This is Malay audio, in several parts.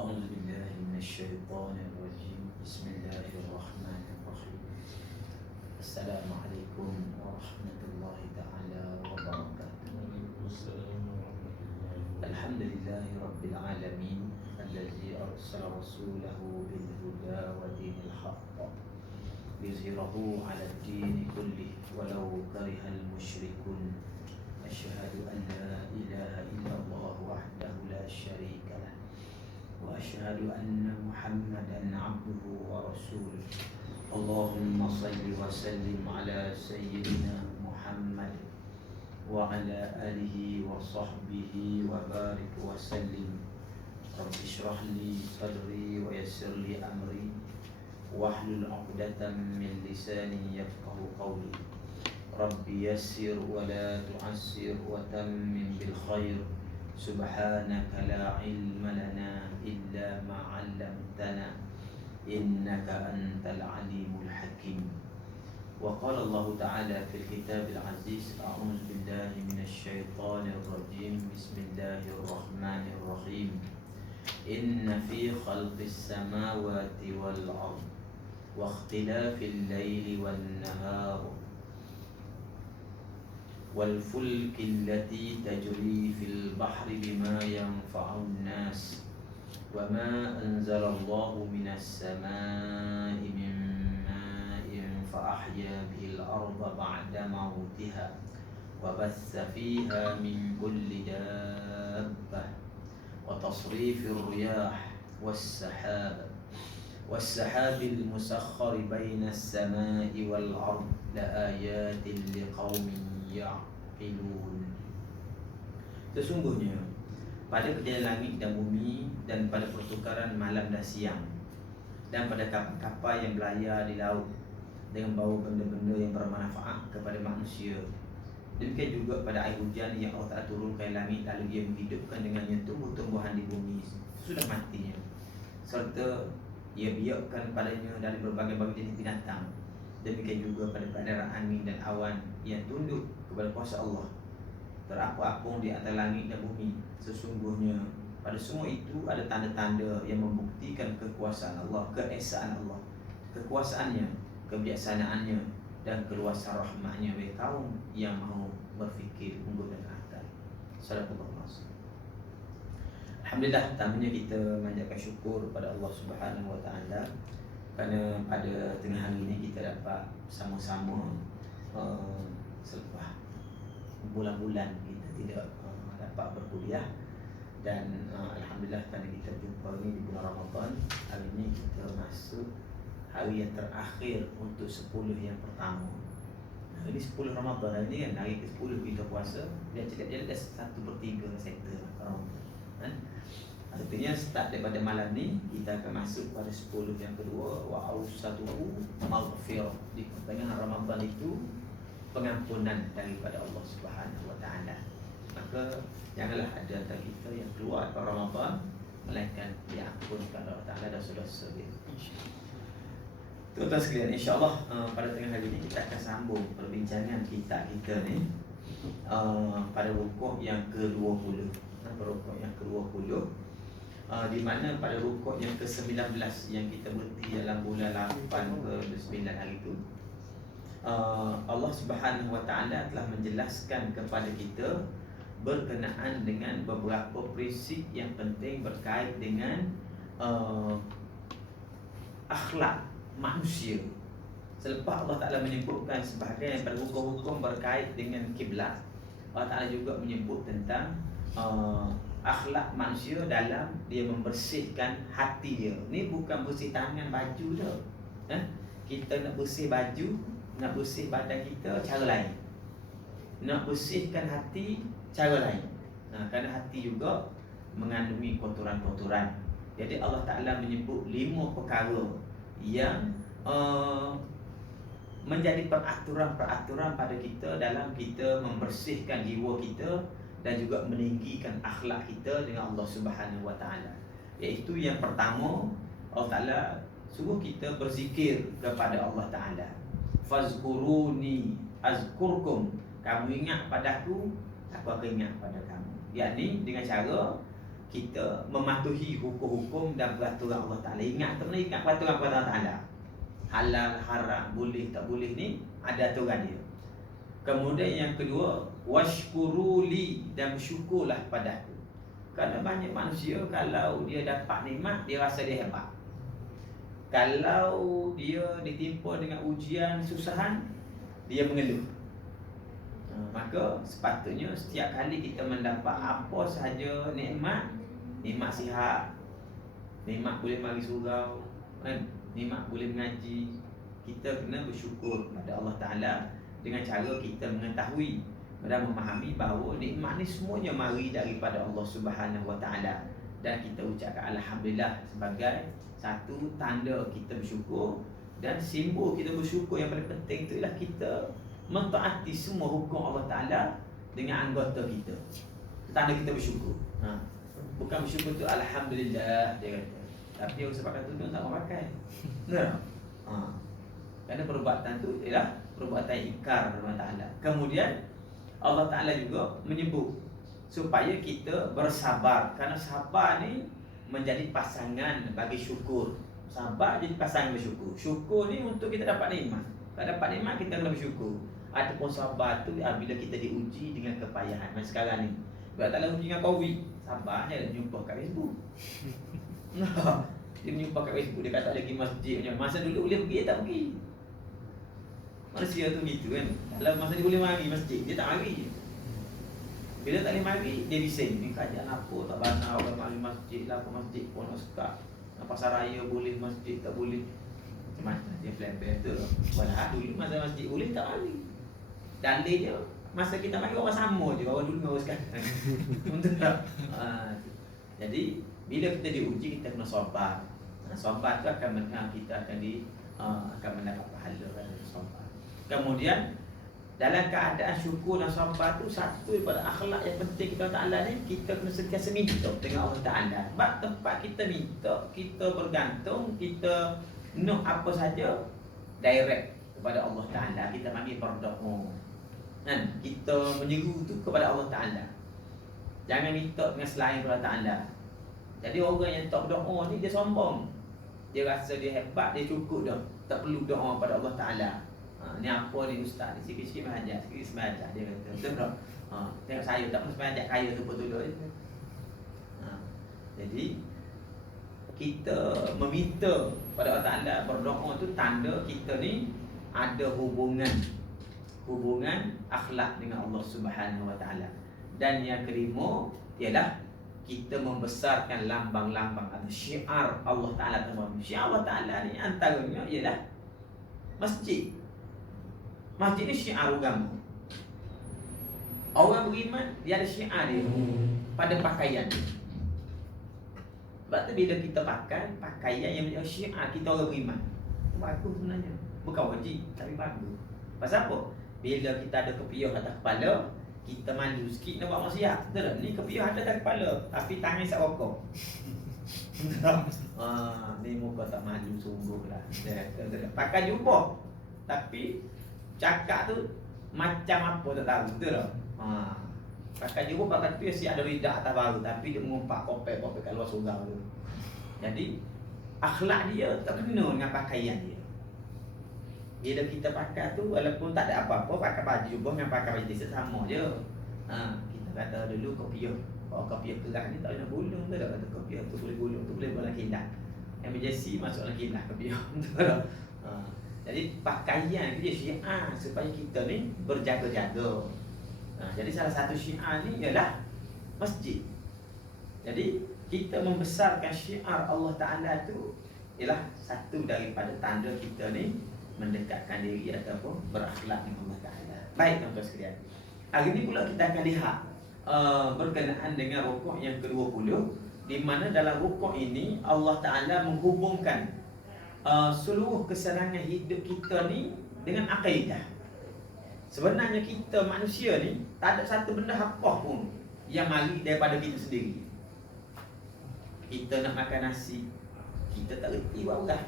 أعوذ بالله من الشيطان الرجيم بسم الله الرحمن الرحيم السلام عليكم ورحمة الله تعالى وبركاته. الحمد لله رب العالمين الذي أرسل رسوله بالهدى ودين الحق ليظهره على الدين كله ولو كره المشركون. أشهد أن لا إله إلا الله وحده لا شريك له وأشهد أن محمدا عبده ورسوله. اللهم صل وسلم على سيدنا محمد وعلى آله وصحبه وبارك وسلم. رب اشرح لي صدري ويسر لي أمري واحلل عقدة من لساني يفقه قولي. رب يسر ولا تعسر وتمم بالخير. سبحانك لا علم لنا إلا ما علمتنا إنك أنت العليم الحكيم. وقال الله تعالى في الكتاب العزيز أعوذ بالله من الشيطان الرجيم بسم الله الرحمن الرحيم إن في خلق السماوات والأرض واختلاف الليل والنهار والفلك التي تجري في البحر بما ينفع الناس وما أنزل الله من السماء من ماء فأحيا به الأرض بعد موتها وبث فيها من كل دابة وتصريف الرياح والسحاب المسخر بين السماء والأرض لآيات لقوم ya'qilun. Sesungguhnya pada kejadian langit dan bumi dan pada pertukaran malam dan siang dan pada kapal-kapal yang berlayar di laut dengan bawa benda-benda yang bermanfaat kepada manusia, demikian juga pada air hujan yang Allah Ta'ala turunkan langit lalu dia menghidupkan dengannya tumbuh-tumbuhan di bumi sudah matinya, serta ia biarkan padanya dari berbagai-bagai jenis binatang. Demikian juga pada keadaan angin dan awan yang tunduk kepada kuasa Allah, terapung-apung di atas langit dan bumi. Sesungguhnya pada semua itu ada tanda-tanda yang membuktikan kekuasaan Allah, keesaan Allah, kekuasaannya, kebijaksanaannya dan keluasan rahmatnya bagi kaum yang mahu berfikir unggul dan akal. Sallallahu alaihi wasallam. Alhamdulillah, tamunya kita menjaga syukur kepada Allah Subhanahu wa taala kerana pada tengah hari ini kita dapat sama-sama selepas bulan-bulan kita tidak dapat berkuliah dan alhamdulillah kerana kita jumpa ni di bulan Ramadan. Hari ini kita masuk hari yang terakhir untuk 10 yang pertama. Hari ini 10 Ramadan, hari ini kan hari ke-10 kita puasa. Dia cakap dia dah 1/3 settle Ramadan kan? Artinya start daripada malam ni kita akan masuk pada 10 yang kedua. Wa awsatuhu maghfirah. Di pertengahan Ramadan itu pengampunan daripada Allah Subhanahu wa taala. Maka janganlah ada antara kita yang keluar pada Ramadan melainkan diampunkan Allah Taala dosa-dosa dia. Tuan-tuan sekalian, insya-Allah pada tengah hari ini kita akan sambung perbincangan kita ni pada rukuk yang ke-20. Rukuk yang ke-20 di mana pada rukuk yang ke-19 yang kita berhenti dalam bulan 8 ke 9 hari itu, Allah Subhanahu wa taala telah menjelaskan kepada kita berkenaan dengan beberapa prinsip yang penting berkait dengan akhlak manusia. Selepas Allah Taala menyebutkan sebahagian daripada hukum-hukum berkait dengan kiblat, Allah Taala juga menyebut tentang akhlak manusia dalam dia membersihkan hati dia. Ni bukan bersih tangan baju dah. Kita nak bersih baju, nak bersih badan kita cara lain. Nak bersihkan hati cara lain. Kerana hati juga mengandungi kotoran-kotoran. Jadi Allah Ta'ala menyebut 5 perkara yang menjadi peraturan-peraturan pada kita dalam kita membersihkan jiwa kita dan juga meninggikan akhlak kita dengan Allah Subhanahu wa taala. Iaitu yang pertama, Allah Taala suruh kita berzikir kepada Allah Taala. Fazkuruni azkurkum. Kamu ingat padaku, aku akan ingat pada kamu. Yakni dengan cara kita mematuhi hukum-hukum dan peraturan Allah Ta'ala. Ingat peraturan Allah Ta'ala. Halal, haram, boleh, tak boleh ni ada aturan dia. Kemudian yang kedua, washkuruli, dan bersyukurlah padaku. Kerana banyak manusia kalau dia dapat nikmat, dia rasa dia hebat. Kalau dia ditimpa dengan ujian, susahan, dia mengeluh. Maka sepatutnya setiap kali kita mendapat apa sahaja nikmat, nikmat sihat, nikmat boleh mari surau, kan? Nikmat boleh mengaji, kita kena bersyukur pada Allah Ta'ala dengan cara kita mengetahui dan memahami bahawa nikmat ni semuanya mari daripada Allah Subhanahu Wa Ta'ala, dan kita ucapkan Alhamdulillah sebagai satu tanda kita bersyukur. Dan simbol kita bersyukur yang paling penting tu ialah kita mentaati semua hukum Allah Ta'ala dengan anggota kita. Tanda kita bersyukur. Bukan bersyukur tu Alhamdulillah dia kata, tapi orang sebab kata tu tak mau pakai. Kerana perbuatan tu ialah perbuatan ikrar kepada Allah Ta'ala. Kemudian Allah Ta'ala juga menyebut supaya kita bersabar, kerana sabar ni menjadi pasangan bagi syukur. Sabar jadi pasangan bersyukur. Syukur ni untuk kita dapat nikmat. Kalau dapat nikmat kita kena bersyukur. Ataupun sabar tu bila kita diuji dengan kepayahan. Macam sekarang ni, kalau tak uji dengan COVID, sabar je jumpa kat Facebook. Dia jumpa kat Facebook, dia kata lagi masjid macam masa dulu boleh pergi, dia tak pergi. Manusia tu gitu kan. Kalau masa dia boleh mari masjid, dia tak mari je. Bila tak boleh mari, dia bising. Ni kajian apa, tak bana orang mari masjid lah, apa masjid pun nak suka. Pasar raya boleh, masjid tak boleh. Macam mana dia plan-plan tu. Walau dulu masa masjid boleh, tak mari. Dalil je, masa kita mari orang sama je, orang dulu dengan orang sekarang. Betul tak? Jadi bila kita diuji, kita kena sabar. Sabar tu akan kita akan mendapat pahala dari sabar. Kemudian dalam keadaan syukur dan sabar tu, satu daripada akhlak yang penting kita Ta'ala ni, kita kena sentiasa minta dengan Allah Ta'ala. Sebab tempat kita minta, kita bergantung, kita nak apa saja direct kepada Allah Ta'ala. Kita panggil berdoa, kan? Kita menyeru tu kepada Allah Ta'ala. Jangan minta dengan selain Allah Ta'ala. Jadi orang yang tak berdoa ni, dia sombong. Dia rasa dia hebat, dia cukup dah, tak perlu doa pada Allah Ta'ala. Ni apa ni ustaz ni, sikit-sikit mengajar, sikit-sikit mengajar, dia kata. Betul tak? Tengok saya tak pernah mengajar kaya tu betul je. Jadi kita meminta pada Allah Ta'ala, berdoa tu tanda kita ni ada hubungan akhlak dengan Allah Subhanahu Wa Ta'ala. Dan yang kelima ialah kita membesarkan lambang-lambang atau syiar Allah Ta'ala. Syiar Allah Ta'ala ni antaranya ialah masjid. Masjid ni syiar agama. Orang beriman, dia ada syiar dia pada pakaian dia. Sebab tu bila kita pakai pakaian yang menjadi syiar kita orang beriman, bagus sebenarnya. Bukan wajib, tapi bagus. Pasal apa? Bila kita ada kepiah atas kepala, kita malu sikit nak buat maksiat. Betul tak? Ni kepiah ada atas kepala, tapi tangan isap rokok. Ni muka tak malu sungguh lah. Pakai jubah, tapi cakap tu macam apa tak tahu. Betul tak? Pakai jubah, pakai tu siap ada lidah atas baru, tapi dia mengumpat kopek-kopek kat luar surau tu. Jadi akhlak dia tak kena dengan pakaian dia. Bila kita pakai tu, walaupun tak ada apa-apa, pakai baju jubah dengan pakai baju t-shirt sama je. Kita kata dulu kopiah, kalau kopiah keras ni tak boleh nak gulung. Betul tak? Kata kopiah tu boleh gulung, tu boleh buat dalam kilat. Emergency masuk dalam kilat kopiah. Betul tak? Jadi pakaian dia syiar supaya kita ni berjaga-jaga. Jadi salah satu syiar ni ialah masjid. Jadi kita membesarkan syiar Allah Ta'ala tu ialah satu daripada tanda kita ni mendekatkan diri ataupun berakhlak dengan Allah Ta'ala. Baik tuan-tuan sekalian, hari ni pula kita akan lihat berkenaan dengan rukuk yang ke-20, di mana dalam rukuk ini Allah Ta'ala menghubungkan seluruh keserangan hidup kita ni dengan akidah. Sebenarnya kita manusia ni tak ada satu benda apa pun yang mari daripada kita sendiri. Kita nak makan nasi, kita tak reti buat orang.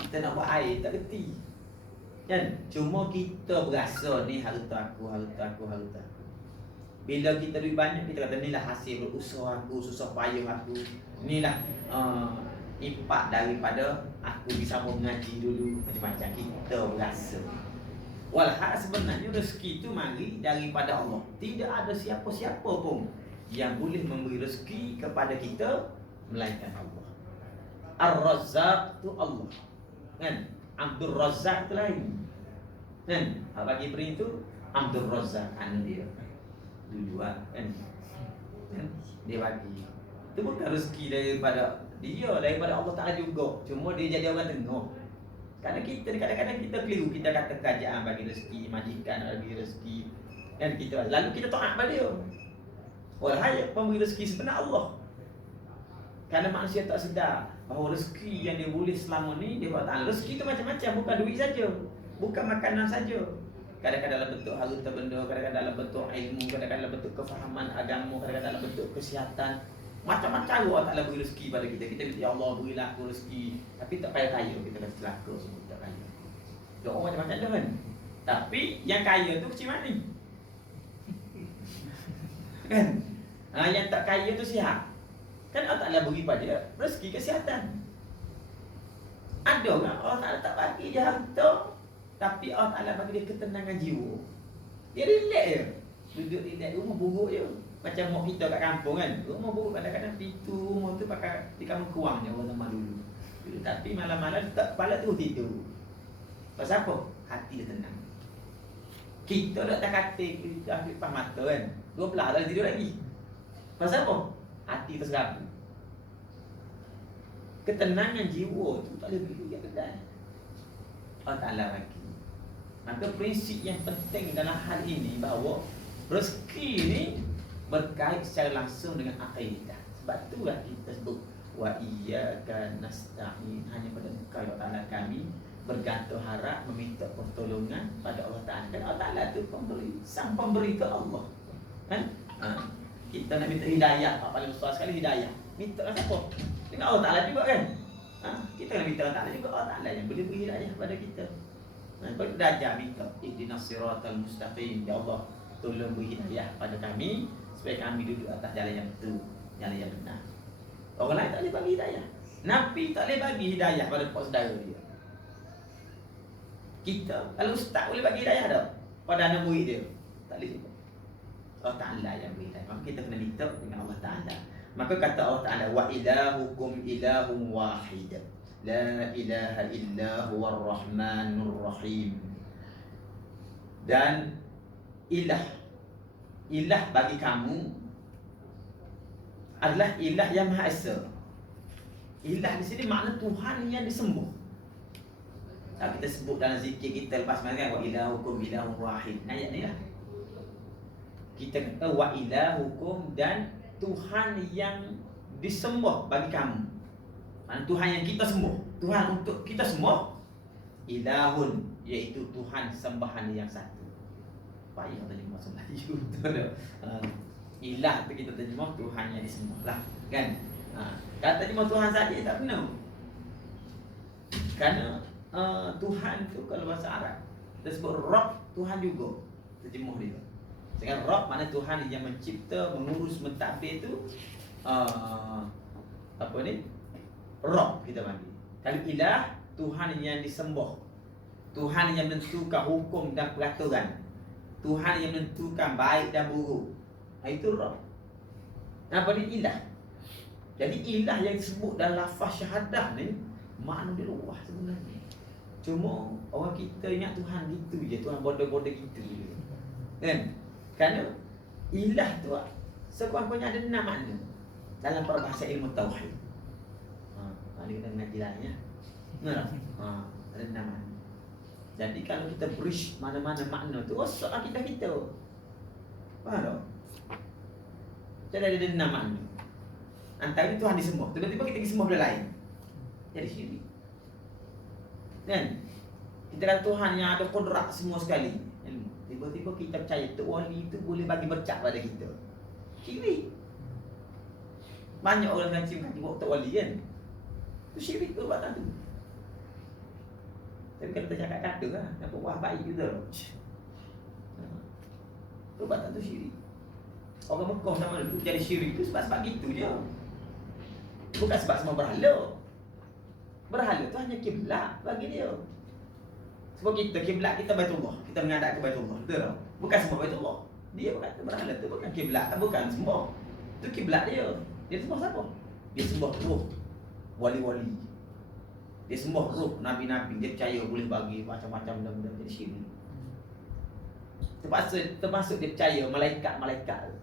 Kita nak buat air, tak reti. Kan? Cuma kita berasa ni harta aku, harta aku, harta aku. Bila kita duit banyak, kita kata inilah hasil usaha aku, susah payah aku. Inilah impak daripada aku bisa mengaji dulu. Macam-macam kita berasa. Walhal sebenarnya rezeki itu mari daripada Allah. Tidak ada siapa-siapa pun yang boleh memberi rezeki kepada kita melainkan Allah. Ar-Razzaq tu Allah. Kan? Abdul Razzaq tu lain. Kan? Bagi beri tu Abdul Razzaq anu dia. Dua kan? Dia bagi. Itu bukan rezeki daripada dia, daripada Allah Taala juga. Cuma dia jadi orang tengah. Karena kita kadang-kadang kita keliru, kita kata kerajaan bagi rezeki, majikan bagi rezeki, kan kita lalu kita taat pada dia. Walhal pemberi rezeki sebenarnya Allah. Karena manusia tak sedar bahawa rezeki yang dia boleh selama ni dia buat Taala. Rezeki itu macam-macam, bukan duit saja, bukan makanan saja. Kadang-kadang dalam bentuk harta benda, kadang-kadang dalam bentuk ilmu, kadang-kadang dalam bentuk kefahaman agama, kadang-kadang dalam bentuk kesihatan. Macam-macam Allah Ta'ala beri rezeki pada kita. Kita kata, ya Allah berilah aku rezeki. Tapi tak payah kaya, kita kata celaka semua tak kaya. Doa macam-macam dah kan. Tapi yang kaya tu kecil mana? Kan? Yang tak kaya tu sihat. Kan Allah Ta'ala beri pada dia rezeki kesihatan. Ada orang Allah Ta'ala tak bagi dia harta, tapi Allah Ta'ala bagi dia ketenangan jiwa. Dia relax je. Duduk relax, rumah buruk je. Macam mak kita kat kampung kan, rumah buruk kadang-kadang pintu rumah tu pakai tikam kuang je orang zaman dulu. Tapi malam-malam tak kepala tu tidur. Pasal apa? Hati dia tenang. Kita dah tak kata kita ambil pas mata kan, 12 dah tidur lagi. Pasal apa? Hati terserabu. Ketenangan jiwa tu tak boleh beli yang kedai. Allah Ta'ala bagi. Maka prinsip yang penting dalam hal ini bahawa rezeki ni berkait secara langsung dengan akidah. Sebab itulah kita sebut wa iyyaka nasta'in, hanya pada Engkau ya Ta'ala kami bergantung harap, meminta pertolongan pada Allah Ta'ala. Dan Allah Ta'ala tu pemberi, sang pemberi itu Allah. Kan? Kita nak minta hidayah, paling besar sekali hidayah. Minta lah siapa? Dengan Allah Ta'ala juga kan? Kita nak minta Allah Ta'ala juga, Allah Ta'ala yang boleh beri hidayah pada kita. Kalau kita ajar minta ihdinas siratal mustaqim, ya Allah tolong beri hidayah pada kami supaya kami duduk atas jalan yang betul, jalan yang benar. Orang lain tak boleh bagi hidayah. Nabi tak boleh bagi hidayah pada pak saudara dia. Kita, kalau ustaz boleh bagi hidayah tak pada anak murid dia? Tak boleh juga. Allah Ta'ala yang beri hidayah. Maka kita kena minta dengan Allah Ta'ala. Maka kata Allah Ta'ala, wa ilahukum ilahum wahid, la ilaha illa huwar rahmanur rahim. Dan ilah bagi kamu adalah ilah yang Maha Esa. Ilah di sini makna Tuhan yang disembah. Kita sebut dalam zikir kita lepas makan, wa ilahukum ilahun wahid. Ayat ni lah. Kita kata wa ilahukum, dan Tuhan yang disembah bagi kamu. Maksudnya Tuhan yang kita sembah, Tuhan untuk kita sembah, ilahun, iaitu Tuhan sembahan yang satu. Payah terjemah bahasa Melayu. Ilah tu kita terjemah Tuhan yang disembah lah, kan? Kata terjemah Tuhan saja tak benar. Kerana Tuhan tu kalau bahasa Arab kita sebut Rabb, Tuhan juga terjemah dia. Sekarang Rabb makna Tuhan yang mencipta, mengurus, mentadbir tu apa ni? Rabb kita panggil. Kalau ilah, Tuhan yang disembah, Tuhan yang menentukan hukum dan peraturan, Tuhan yang menentukan baik dan buruk. Itu Rabb. Apa ni? Ilah. Jadi ilah yang disebut dalam lafaz syahadah ni makna dia luas sebenarnya. Cuma orang kita ingat Tuhan gitu je, Tuhan bodoh-bodoh gitu je. Kan? Kerana ilah tu sekurang-kurangnya ada 6 makna dalam peribahasa ilmu tauhid. Ni kita mengaji lain ya. Benar? Ada 6 makna. Jadi kalau kita berish mana-mana makna tu, rosak akidah kita. Faham tak? Jadi ada 6 makna. Antara Tuhan disembah, tiba-tiba kita disembah benda lain, jadi syirik. Kan? Kita kata Tuhan yang ada kodrat semua sekali, tiba-tiba kita percaya tu wali itu boleh bagi berkat pada kita. Syirik. Banyak orang yang cium kaki bawa tok wali kan? Itu syirik perbuatan tu. Tapi kalau kita cakap kata lah, nampak wah baik juga. Perbuatan tu syirik. Orang Mekah sama dulu jadi syirik tu sebab gitu je. Bukan sebab semua berhala. Berhala tu hanya kiblat bagi dia. Sebab kita kiblat kita Baitullah, kita menghadap ke Baitullah, betul tak? Bukan semua Baitullah. Dia berkata berhala tu bukan kiblat, bukan semua. Tu kiblat dia. Dia sembah siapa? Dia sembah roh wali-wali. Dia sembah roh nabi-nabi. Dia percaya boleh bagi macam-macam benda-benda jadi syirik. Termasuk dia percaya malaikat-malaikat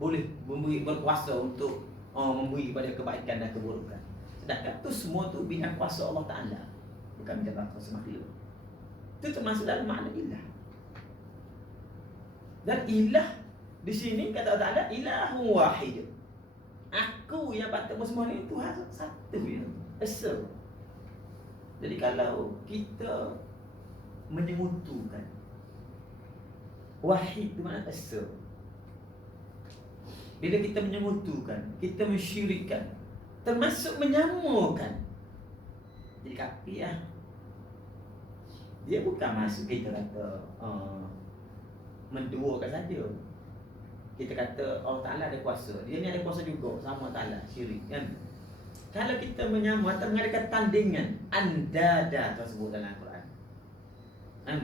boleh memberi berkuasa untuk memberi kepada kebaikan dan keburukan. Sedangkan tu semua tu bina kuasa Allah Ta'ala, bukan bina kuasa makhluk. Itu termasuk dalam makna ilah. Dan ilah di sini kata Allah Ta'ala, ilahun wahid. Aku yang bertemu semua ni Tuhan satu ya. Esa. Jadi kalau kita menyemutukan wahid itu makna esa. Bila kita menyemutukan, kita mensyirikkan, termasuk menyamakan, jadi kafir lah. Dia bukan masuk kita kata menduakan saja. Kita kata Allah Ta'ala ada kuasa, dia ni ada kuasa juga, sama Ta'ala, syirik kan. Kalau kita menyamakan, mengadakan tandingan, andada tersebut dalam Al-Quran kan.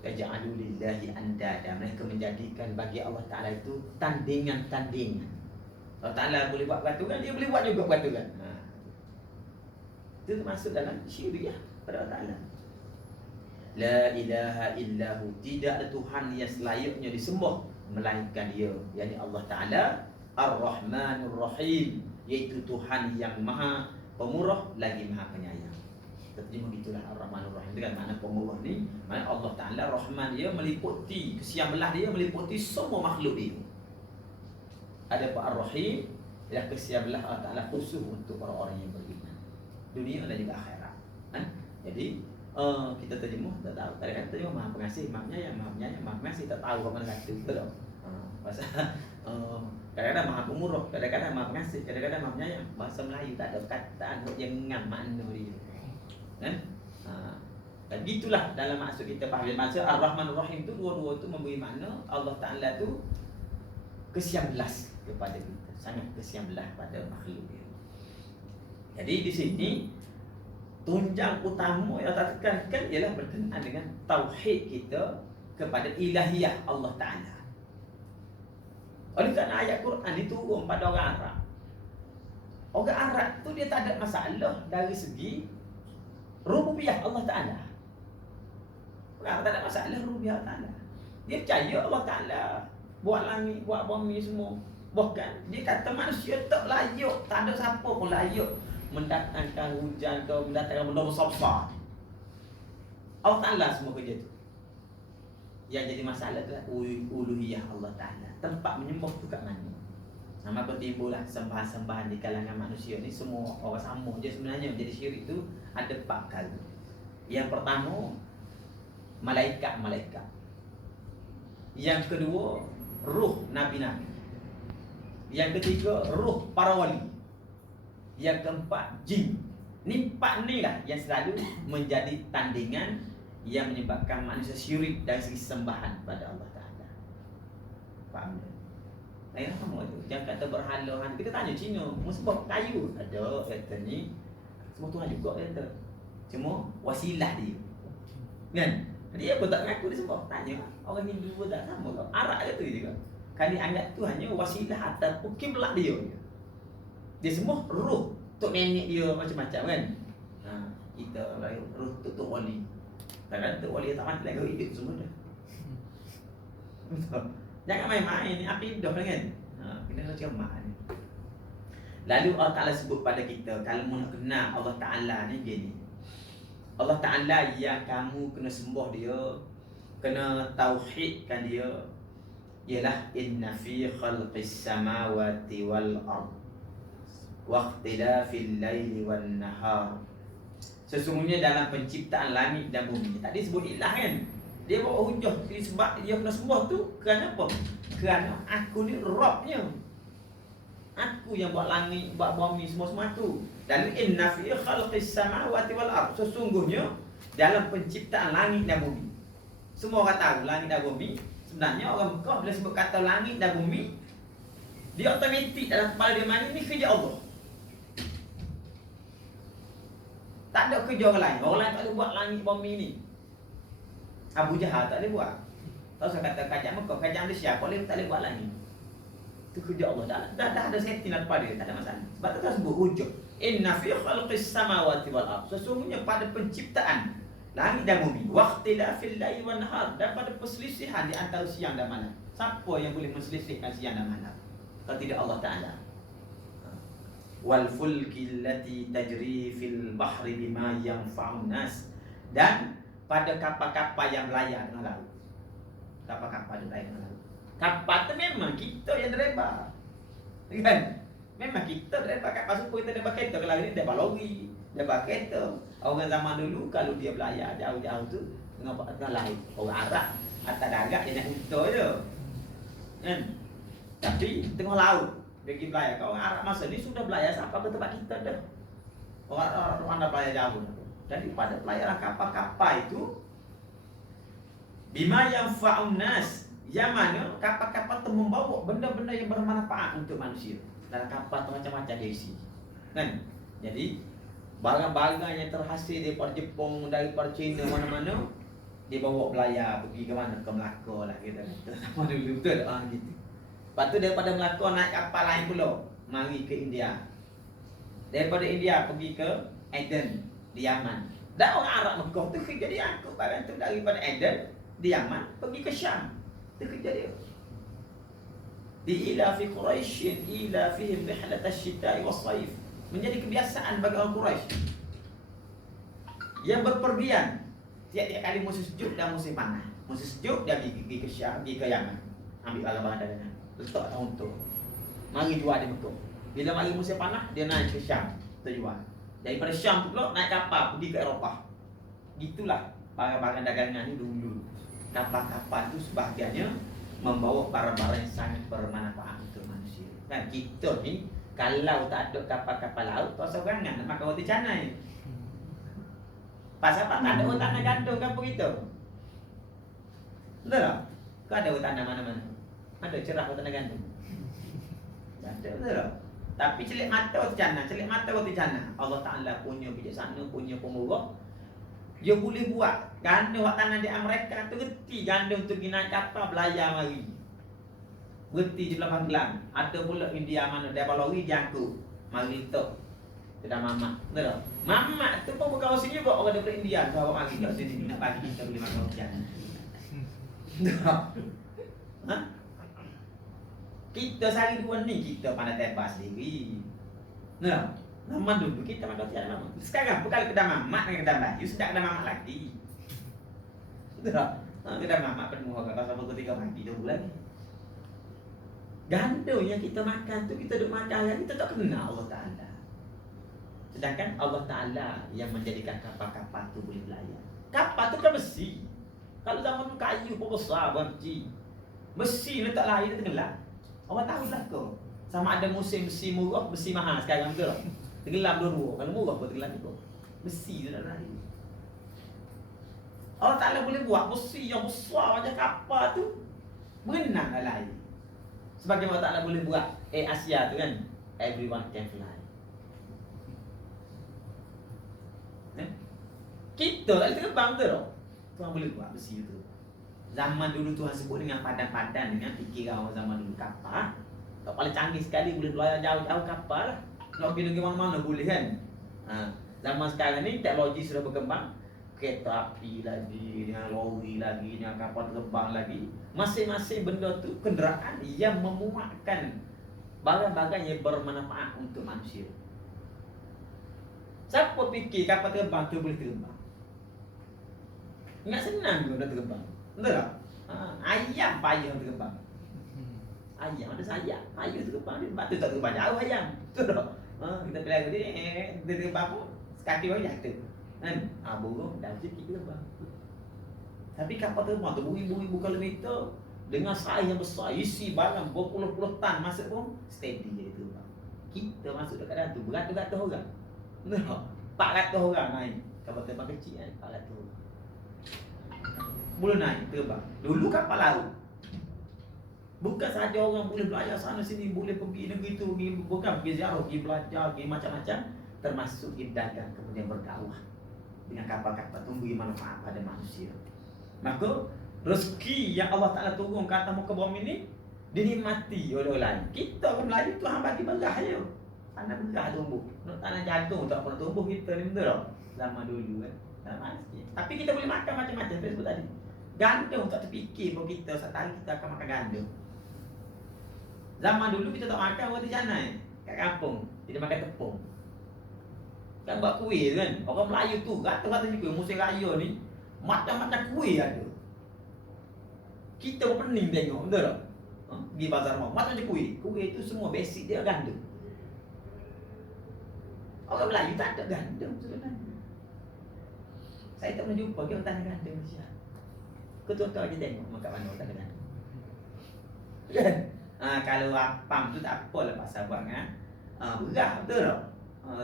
Yaj'alu lillahi andada, mereka menjadikan bagi Allah Ta'ala itu tandingan-tandingan. Allah Ta'ala boleh buat peraturan, dia boleh buat juga peraturan. Itu termasuk dalam syirik pada Allah Ta'ala. La ilaha illahu, tidak ada Tuhan yang selayaknya disembah melainkan dia, yakni Allah Ta'ala Ar-Rahmanur Rahim, iaitu Tuhan yang maha pemurah lagi maha penyayang. Terjemah begitulah Ar-Rahmanur Rahim. Dengan makna pemurah ni, makna Allah Ta'ala Rahman, dia meliputi kesian belah dia, meliputi semua makhluk dia. Ada Ar-Rahim, ialah kesian belah Allah Ta'ala khusus untuk orang-orang yang beriman, dunia dan juga akhirat kan? Jadi kita terjemah tak tahu. Kadang-kadang terjemah maha pengasih, maha penyayang, maha penyayang, maha pengasih, tak tahu apa mana kata, betul tak? Pasal kadang-kadang maha pemurah, kadang-kadang maha pengasih, kadang-kadang maha penyayang. Bahasa Melayu tak ada perkataan yang ngam makna dia kan? Dan itulah dalam maksud kita faham maksud Ar-Rahmanur Rahim tu, dua-dua tu memberi makna Allah Ta'ala tu kesian belas kepada kita, sangat kesian belas pada makhluk dia. Jadi di sini tunjang utama yang tak tekankan ialah berkenaan dengan tauhid kita kepada ilahiyah Allah Ta'ala. Oleh kerana ayat Quran itu turun pada orang Arab. Orang Arab tu dia tak ada masalah dari segi rububiyah Allah Ta'ala. Orang tak ada masalah rububiyah Allah Ta'ala. Dia percaya Allah Ta'ala buat langit, buat bumi semua. Bahkan dia kata manusia tak layak, tak ada siapa pun layak mendatangkan hujan ke mendatangkan benda besar-besar. Allah Ta'ala semua kerja tu. Yang jadi masalah adalah uluhiyah Allah Ta'ala. Tempat menyembah tu kat mana? Nama bertimbullah sembahan-sembahan di kalangan manusia ni, semua orang sama je sebenarnya. Jadi syirik tu ada 4 kali. Yang pertama, malaikat-malaikat. Yang kedua, ruh nabi-nabi. Yang ketiga, ruh para wali. Yang keempat, jin. Ni 4 ni lah yang selalu menjadi tandingan yang menyebabkan manusia syirik dari segi sembahan pada Allah Ta'ala. Faham tak? Lain sama tu. Jangan kata berhala. Kita tanya Cina, musbah kayu ada, kata ni semua Tuhan juga kata. Cuma wasilah dia. Kan? Dia pun tak mengaku dia sembah. Tanya orang Hindu pun tak sama kau. Arab kata juga. Kali anggap tu hanya wasilah ataupun kiblat dia. Dia semua roh tok nenek dia macam-macam kan. Kita roh tok wali. Kadang-kadang tok wali tak mati lagi hidup semua dah. Betul. Jangan main-main ni akidah kan. Kena macam mana ni. Lalu Allah Ta'ala sebut pada kita, kalau mau nak kenal Allah Ta'ala ni gini. Allah Ta'ala yang kamu kena sembah dia, kena tauhidkan dia, ialah inna fi khalqis samawati wal ard wa ikhtilafil laili wan nahar. Sesungguhnya dalam penciptaan langit dan bumi. Tadi sebut ilah kan. Dia bawa hujah sebab dia kena sembah tu kerana apa? Kerana aku ni Rabbnya. Aku yang buat langit, buat bumi semua-semua tu. Dan inna fi khalqis samawati wal ard. Sesungguhnya dalam penciptaan langit dan bumi. Semua orang tahu langit dan bumi Sebenarnya orang Mekah bila sebut kata langit dan bumi, dia otomatik dalam kepala dia mana ni kerja Allah. Tak ada kerja orang lain. Orang lain tak boleh buat langit bumi ni. Abu Jahal tak boleh buat. Tahu saya kata kerajaan Mekah, kerajaan Malaysia tak boleh buat langit. Itu kerja Allah. Dah ada setting pada dia, tak ada masalah. Sebab tu kita sebut wujud. Inna fi khalqis samawati wal ardh. Sesungguhnya pada penciptaan langit dan bumi, waqtilafil laili wan nahar, dan pada perselisihan di antara siang dan malam. Siapa yang boleh menselisihkan siang dan malam kalau tidak Allah Taala? Wal fulki allati tajri fil bahri bima yanfa'un nas, dan pada kapal-kapal yang berlayar dengan laut. Kapal-kapal yang berlayar dengan laut. Kapal tu memang kita yang driver. Kan? Memang kita driver kapal suku, kita driver kereta. Kalau ini driver lori, driver kereta. Orang zaman dulu kalau dia berlayar jauh-jauh tu tengah laut, orang Arab atas darat dia naik unta je. Kan? Tapi tengah laut dia pergi berlayar. Kalau orang Arab masa ni sudah berlayar sampai ke tempat kita dah. Orang dah berlayar jauh. Jadi pada pelayaran kapal-kapal itu bima yanfa'un nas, yang mana kapal-kapal itu membawa benda-benda yang bermanfaat untuk manusia. Dalam kapal tu macam-macam dia isi. Kan? Jadi barang-barang yang terhasil daripada Jepun, daripada China, mana-mana dia bawa belayar pergi ke mana? Ke Melaka lah kita kata. Sama dulu betul tak? Gitu. Lepas tu daripada Melaka naik kapal lain pula, mari ke India. Daripada India pergi ke Aden di Yaman. Dan orang Arab Mekah tu kerja dia angkut barang tu daripada Aden di Yaman pergi ke Syam. Itu kerja dia. Di ila fi Quraisy ila fihim rihlat asy-syita'i was-sayf. Menjadi kebiasaan bagi orang Quraisy yang berpergian tiap-tiap kali musim sejuk dan musim panas. Musim sejuk dia pergi ke Syam, pergi ke Yaman, ambil barang-barang dagangan, letak untuk mari jual di Mekah. Bila mari musim panas dia naik ke Syam, terjual. Daripada Syam tu pula naik kapal pergi ke Eropah. Gitulah barang-barang dagangan ni dulu. Kapal-kapal tu sebahagiannya membawa barang-barang yang sangat bermanfaat untuk manusia. Kan kita ni kalau tak ada kapal-kapal laut, tak seorangan nak makan roti canai. Pasal apa? Tak ada hutan gandum kan begitu. Betul tak? Kau ada hutan mana-mana? Ada cerah hutan gandum? Tak ada, betul tak? Tapi celik mata roti canai. Allah Ta'ala punya bijaksana, punya pemurah. Dia boleh buat gandum wak tanah di Amerika tu reti gandum tu pergi naik kapal belayar mari. Berhenti di belakang Gelang. Ada pula India mana dia balori jangkut. Mari letak ke dalam mamak. Betul tak? Mamak tu pun bukan sini buat orang daripada India tu awak mari kat sini nak bagi kita boleh makan hujan. Tak. Ha? Kita sehari dua ni kita pandai tebas sendiri. Betul tak? Zaman dulu kita makan hujan mamak. Sekarang bukan kedai mamak dengan kedai Melayu, sedap kedai mamak lagi. Betul tak? Kedai mamak penuh orang kalau sampai 3 pagi tu lagi. Gandum yang kita makan tu kita duk makan, kita tak kenal Allah Ta'ala. Sedangkan Allah Ta'ala yang menjadikan kapal-kapal tu boleh berlayar. Kapal tu kan besi. Kalau zaman tu kayu pun besar banci. Besi letak lahir dia tenggelam. Orang tahu lah kau. Sama ada musim besi murah, besi mahal sekarang betul tak? Tenggelam dua-dua. Kalau murah pun tenggelam juga. Besi dia nak lahir. Allah Ta'ala boleh buat besi yang besar macam kapal tu berenang dalam air. Sebagaimana Allah Ta'ala boleh buat Asia tu kan, everyone can fly. Kita tak boleh terbang tu tau. Tuhan boleh buat besi tu. Zaman dulu Tuhan sebut dengan padan-padan, dengan fikiran orang zaman dulu kapal. Tak paling canggih sekali boleh berlayar jauh-jauh kapal lah. Nak pergi negeri mana-mana boleh kan. Zaman sekarang ni teknologi sudah berkembang. Kereta api lagi, dengan lori lagi, dengan kapal terbang lagi. Masing-masing benda tu kenderaan yang memuatkan barang-barang yang bermanfaat untuk manusia. Siapa fikir kapal terbang tu boleh terbang? Ingat senang ke nak terbang? Betul tak? Ayam payah terbang. Ayam ada sayap, payah terbang dia. Batu tak terbang jauh ayam. Betul tak? Kita pelajari dia terbang pun sekaki orang jatuh. Kan? Burung dah sikit terbang. Tapi kapal terbang tu beribu-ribu kilometer dengan saiz yang besar, isi barang berpuluh-puluh tan masuk pun steady je terbang. Kita masuk dekat dalam tu beratus-ratus orang. Betul tak? 400 orang naik. Kapal terbang kecil kan, 400 orang. Mula naik terbang. Dulu kapal laut. Bukan saja orang boleh belajar sana sini, boleh pergi negeri itu, bukan pergi ziarah, pergi belajar, pergi macam-macam, termasuk pergi dagang, kemudian berdakwah dengan kapal-kapal tunggu manfaat pada manusia. Maka rezeki yang Allah Ta'ala turun ke atas muka bumi ini dinikmati oleh orang lain. Kita orang Melayu Tuhan bagi berah je. Tanah berah tumbuh. Tanah jantung tak pernah tumbuh kita ni, betul tak? Zaman dulu kan. Zaman sikit. Tapi kita boleh makan macam-macam seperti sebut tadi. Gandum tak terfikir pun kita satu hari kita akan makan gandum. Zaman dulu kita tak makan roti canai kat kampung, kita makan tepung. Kan buat kuih kan. Orang Melayu tu rata-rata kuih musim raya ni macam-macam kuih ada. Kita pun pening tengok, betul tak? Pergi bazar mau, macam-macam kuih. Kuih tu semua basic dia gandum. Orang Melayu tak ada gandum sebenarnya. Saya tak pernah jumpa orang tanah gandum Malaysia. Ketua-ketua je tengok makan mana orang tanah gandum. Kan? Kalau apam tu tak apalah pasal buat kan. Berah betul tak?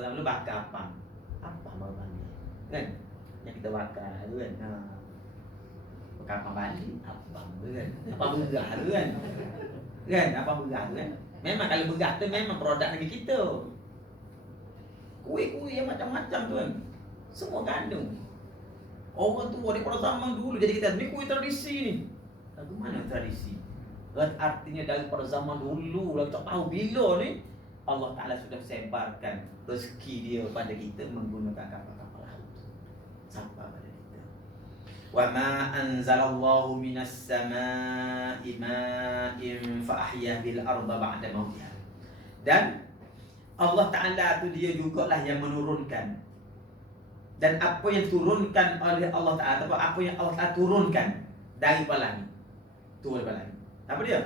Lalu bakar apam. Apam mana? Kan? Yang kita bakar tu kan. Bakar apam balik, apam tu kan. Apam berah tu kan. Kan? Apam berah tu kan. Memang kalau berah tu memang produk negeri kita. Kuih-kuih yang macam-macam tu kan. Semua gandum. Orang tua daripada zaman dulu jadi kita ni kuih tradisi ni. Lagu mana tradisi? Artinya daripada zaman dulu, tak tahu bila ni Allah Ta'ala sudah sebarkan rezeki dia pada kita menggunakan kapal-kapal laut sampai pada kita. Wa ma anzalallahu minas sama'i ma'in fa ahya bil arda ba'da mautiha. Dan Allah Ta'ala tu dia jugalah yang menurunkan. Dan apa yang turunkan oleh Allah Ta'ala, apa yang Allah Ta'ala turunkan dari langit, turun dari langit. Apa dia?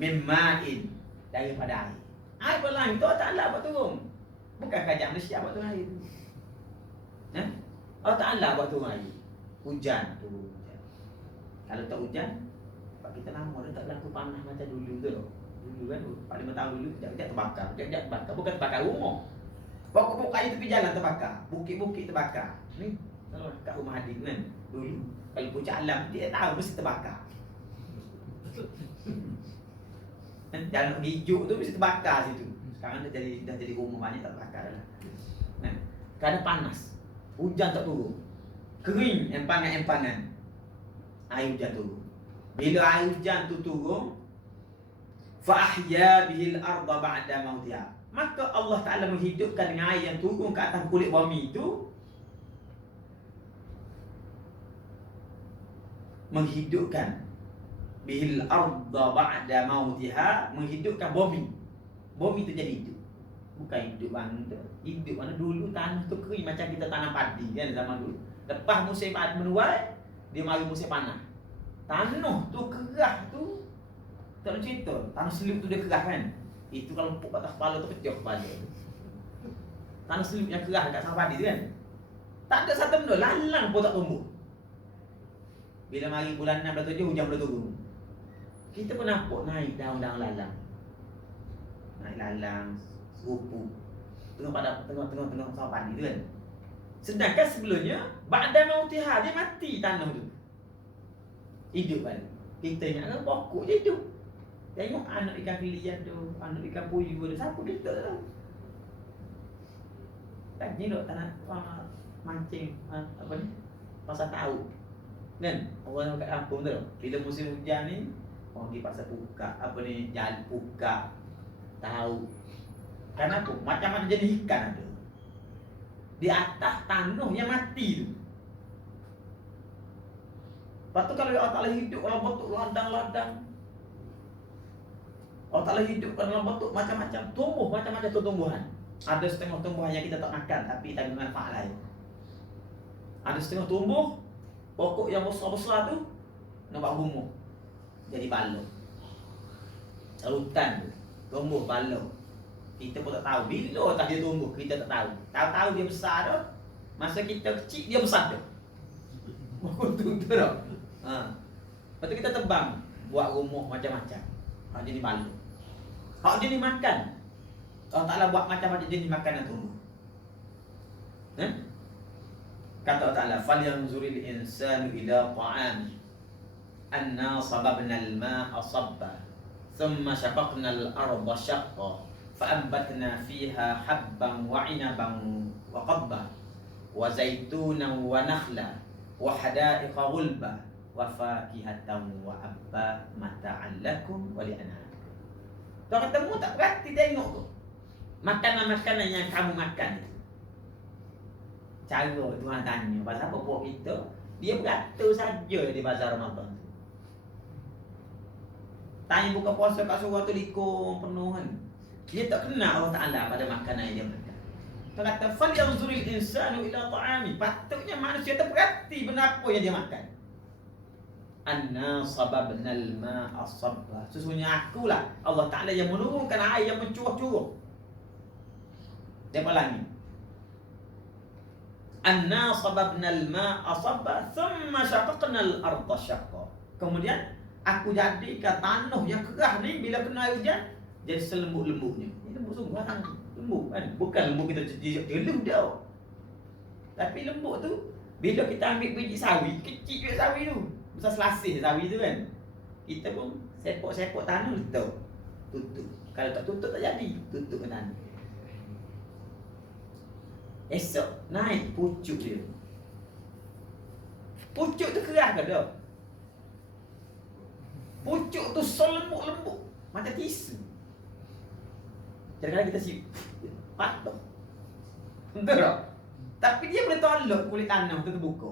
Mimma'in, daripada air. Air berlangit tu Allah Ta'ala buat turun. Bukan kerajaan Malaysia buat turun air tu. Allah Ta'ala buat turun air. Hujan tu. Kalau tak hujan, sebab kita lama dah tak berlaku panas macam dulu tu. Dulu kan, 4-5 tahun dulu, sekejap terbakar. Sekejap terbakar, bukan terbakar rumah. Pokok-pokok kayu tepi jalan terbakar. Bukit-bukit terbakar. Ni, kalau kat rumah adik kan, dulu. Kalau puncak alam, dia tahu mesti terbakar. Jalan hijau tu mesti terbakar situ. Sekarang dah jadi rumah banyak tak terbakar dah. Kerana panas, hujan tak turun, kering empangan-empangan, air hujan turun. Bila air hujan tu turun, fa ahya bihil arda ba'da mautiha, maka Allah Ta'ala menghidupkan dengan air yang turun ke atas kulit bumi itu, menghidupkan bihil arda ba'da mautiha, menghidupkan bumi. Bumi tu jadi hidup. Bukan hidup mana tu. Hidup mana dulu tanah tu kering macam kita tanam padi kan zaman dulu. Lepas musim menuai, dia mari musim panas. Tanah tu kerah tu, tak ada cerita. Tanah selip tu dia kerah kan. Itu kalau empuk atas kepala tu pecah kepala. Tanah selip yang kerah dekat sawah padi tu kan. Tak ada satu benda, lalang pun tak tumbuh. Bila mari bulan 6 bulan 7 hujan mula turun. Kita pun nampak naik daun-daun lalang. Naik lalang, serupu. Tengah sawah padi tu kan. Sedangkan sebelumnya, ba'da mautiha, dia mati tanah tu. Hidup kan. Kita ingat kan pokok je hidup. Tengok anak ikan pilihan tu, anak ikan puyuh tu, siapa kita tu? Kan ni dok tanah mancing apa ni? Pasal tahu. Kan? Orang kat kampung tu, bila musim hujan ni, orang pergi pasal puka, apa ni, jalan puka, tahu. Kenapa? Macam-macam jenis ikan ada. Di atas tanah yang mati tu. Lepas tu kalau Allah Ta'ala hidup dalam bentuk ladang-ladang, Allah Ta'ala hidup dalam bentuk macam-macam, tumbuh macam-macam tumbuhan. Ada setengah tumbuhan yang kita tak makan, tapi kita guna manfaat lain. Ada setengah tumbuh, pokok yang besar-besar tu nampak rumah, jadi balok. Hutan tu tumbuh balok. Kita pun tak tahu bila tak dia tumbuh, kita tak tahu. Tahu-tahu dia besar tu, masa kita kecil dia besar tu. Betul tak? Lepas tu kita tebang, buat rumah macam-macam. Hak jadi balok. Hak jadi makan. Allah Ta'ala buat macam-macam jenis makanan tumbuh. Kata Allah Ta'ala, falyanzuril insanu ila ta'ami anna sababna al-ma'a sabba thumma syaqaqnal arda syaqqa fa'ambatna fiha habban wa 'inaban wa qadba wa zaitunan wa nakhla wa hada'iqa ghulba wa fakihatan wa abba mata'an lakum wa li'an'amikum. Kau ketemu tak berarti tengok tu. Makanan-makanan yang kamu makan itu. Cara Tuhan tanya pasal apa buat kita, dia berkata saja di bazar Ramadan tu. Tanya buka puasa kat surau tu likung penuh kan. Dia tak kenal Allah Ta'ala pada makanan yang dia makan. Dia kata falyanzuril insanu ila ta'ami. Patutnya manusia tu perhati benda apa yang dia makan. Anna sababnal ma'a sabba. Sesungguhnya akulah Allah Ta'ala yang menurunkan air yang mencurah-curah. Dia ulangi. Anna sababnal ma'a sabba thumma syaqaqnal arda syaqqa. Kemudian aku jadikan tanah yang keras ni bila kena air hujan jadi selembut-lembutnya. Ini lembut sungguh kan? Lembut kan? Bukan lembut kita jelum dah. Tapi lembut tu bila kita ambil biji sawi, kecil je sawi tu. Besar selasih sawi tu kan. Kita pun sepok-sepok tanah letak. Tutup. Kalau tak tutup tak jadi. Tutup ke tanah. Esok naik pucuk dia. Pucuk tu keras ke tak? Pucuk tu selembut-lembut macam tisu. Kadang-kadang kita patah. Betul tak? Tapi dia boleh tolak kulit tanah tu terbuka.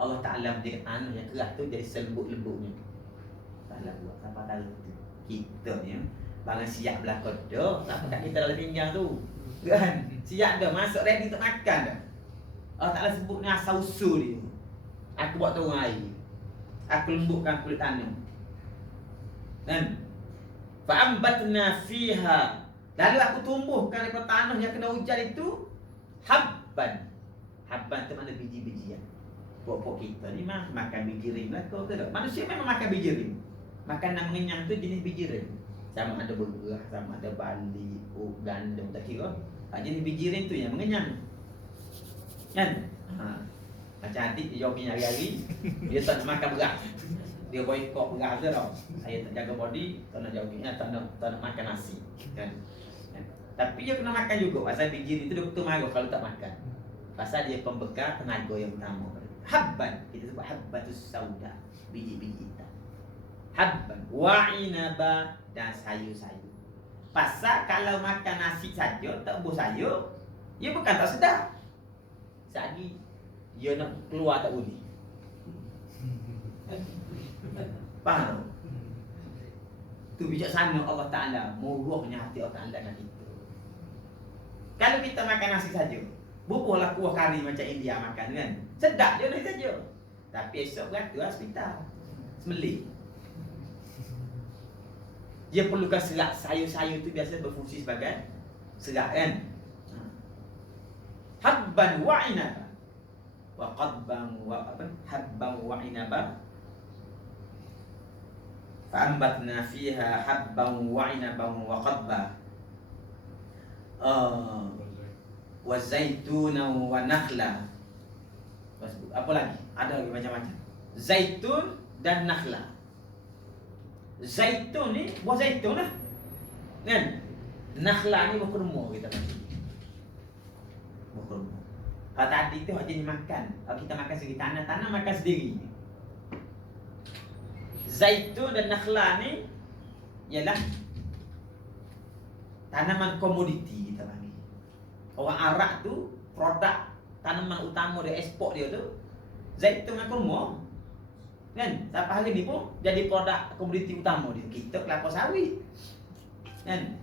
Allah Ta'ala menjadikan tanah yang keras tu jadi selembut-lembutnya. Ta'ala buat siapa tahu tu. Kita ni bangun siap belakang dah. Tak pakai kita dalam pinggang tu. Kan? Siap dah, masuk ready untuk makan dah. Allah Ta'ala sebut ni asal usul dia. Aku buat turun air. Aku lembutkan kulit tanah. Kan? Fa'ambatna fiha. Lalu aku tumbuhkan daripada tanah yang kena hujan itu habban. Habban tu mana biji-bijian. Pokok kita ni makan biji rim lah kau tak? Manusia memang makan biji rim. Makanan mengenyang tu jenis biji rim. Sama ada beras, sama ada barley, gandum, tak kira. Jenis biji rim tu yang mengenyang. Kan? Macam adik dia jogging hari-hari, dia tak nak makan beras. Dia boykot beras dia tau. Saya tak jaga body, tak nak jogging, tak nak makan nasi. Kan? Tapi dia kena makan juga. Pasal biji rim tu dia betul marah kalau tak makan. Pasal dia pembekal tenaga yang utama. Habban, kita sebut habbatus sauda, biji-biji hitam. Habban wa inaba dan sayur-sayur. Pasal kalau makan nasi saja tak buah sayur, dia bukan tak sedap. Sagi dia nak keluar tak boleh. Faham? Tu bijaksana Allah Ta'ala, murahnya hati Allah Ta'ala dengan kita. Kalau kita makan nasi saja, bubuhlah kuah kari macam India makan kan. Sedap je nasi saja. Tapi esok beratur hospital. Semelih. Dia perlukan serat. Sayur-sayur tu biasa berfungsi sebagai serat kan. Habban wa inaba. Wa qadban wa apa? Habban wa inaba. Fa'ambatna fiha habban wa inaban wa qadba. Wa zaitunan wa nakhla. Apa lagi? Ada lagi macam-macam. Zaitun dan nakhla. Zaitun ni buah zaitun lah. Kan? Nakhla ni buah kurma kita panggil. Buah kurma. Kalau tadi tu hak jenis makan. Kalau kita makan sendiri, tanah makan sendiri. Zaitun dan nakhla ni ialah tanaman komoditi kita panggil. Orang Arab tu produk tanaman utama dia, ekspor dia tu zaitun dan kurma. Kan? Sampai hari ni pun jadi produk komoditi utama dia. Kita kelapa sawit. Kan?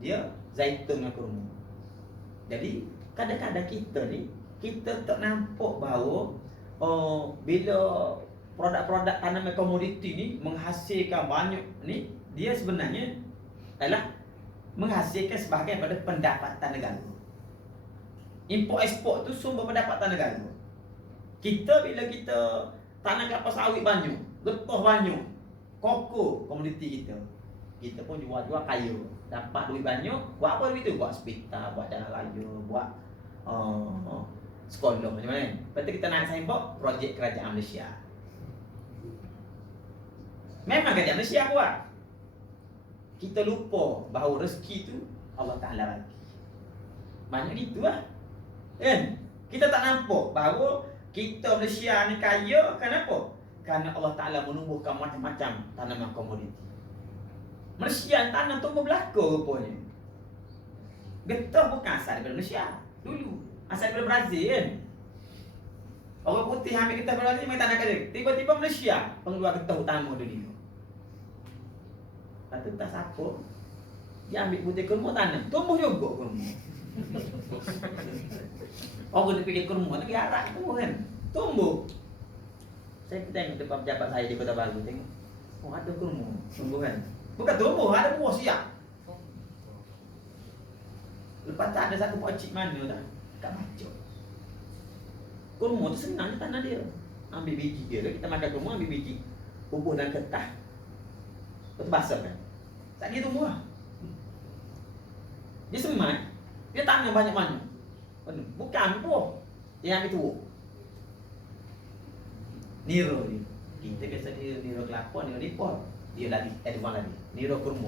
Dia zaitun dan kurma. Jadi kadang-kadang kita ni kita tak nampak bahawa bila produk-produk tanaman komoditi ni menghasilkan banyak ni, dia sebenarnya adalah menghasilkan sebahagian pada pendapatan negara. Import ekspor tu sumber pendapatan negara. Kita bila kita tanam kelapa sawit banyak, getah banyak, koko komoditi kita pun jual-jual kaya, dapat duit banyak. Buat apa duit tu? Buat hospital, buat jalan raya, buat sekolah macam mana. Lepas tu kita nak signboard projek kerajaan Malaysia. Memang kerja manusia kuat. Kita lupa bahawa rezeki tu Allah Ta'ala bagi. Banyak gitu lah. Kan? Kita tak nampak bahawa kita Malaysia ni kaya. Kenapa? Kerana Allah Ta'ala menumbuhkan macam-macam tanaman komoditi. Malaysia tanam tumbuh belakang rupanya. Getah bukan asal daripada Malaysia. Dulu asal daripada Brazil kan. Orang putih ambil getah Brazil main tanah kaya. Tiba-tiba Malaysia pengeluar getah utama dunia. Lepas tu tak siapa. Dia ambil putih kurma tanam. Tumbuh juga kurma. Orang dia fikir kurma lagi arak tu kan. Tumbuh. Saya tengok depan pejabat saya di Kota Baru. Tengok. Oh ada kurma. Tumbuh kan. Bukan tumbuh, ada buah siap. Lepas tu ada satu pocik mana tak? Kat Bacok. Kurma tu senang je tanah dia. Ambil biji dia. Kita makan kurma, ambil biji. Bubuh dalam kertas. Lepas tu basah kan. Tak dia tumbuh lah. Dia semat. Dia tanam banyak-banyak. Bukan ambil buah. Dia ambil tuak. Niro dia. Kita biasa dia niro kelapa, niro nipol. Dia lagi, advance lagi. Niro kurma.